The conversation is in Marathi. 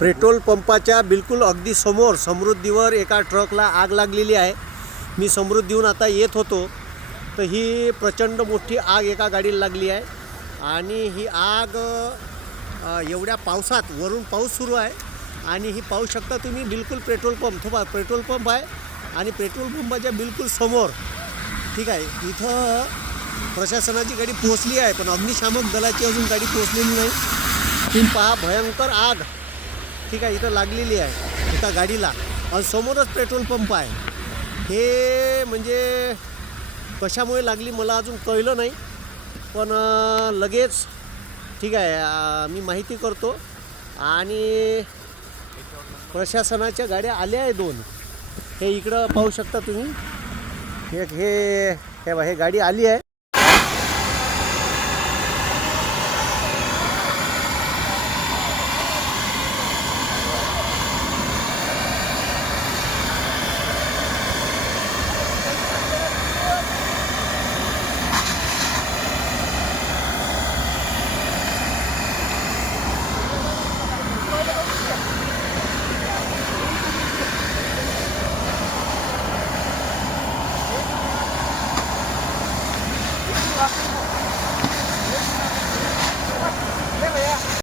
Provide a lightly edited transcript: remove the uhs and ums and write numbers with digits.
पेट्रोल पंपाच्या बिलकुल अगदी समोर समृद्धीवर एका ट्रकला आग लागलेली आहे। मी समृद्धीहून आता येत होतो तर ही प्रचंड मोठी आग एका गाडीला लागली आहे आणि ही आग एवढ्या पावसात, वरून पाऊस सुरू आहे आणि ही पाहू शकता तुम्ही बिलकुल पेट्रोल पंप आहे आणि पेट्रोल पंपाच्या बिलकुल समोर, ठीक आहे, इथं प्रशासनाची गाडी पोहोचली आहे पण अग्निशामक दलाची अजून गाडी पोहोचलेली नाही। तुम्ही पहा भयंकर आग, ठीक आहे, इथं लागलेली आहे एका गाडीला आणि समोरच पेट्रोल पंप आहे। हे म्हणजे कशामुळे लागली मला अजून कळलं नाही, पण लगेच, ठीक आहे, मी माहिती करतो आणि प्रशासनाच्या गाड्या आल्या आहे 2। हे इकडं पाहू शकता तुम्ही, हे गाडी आली आहे।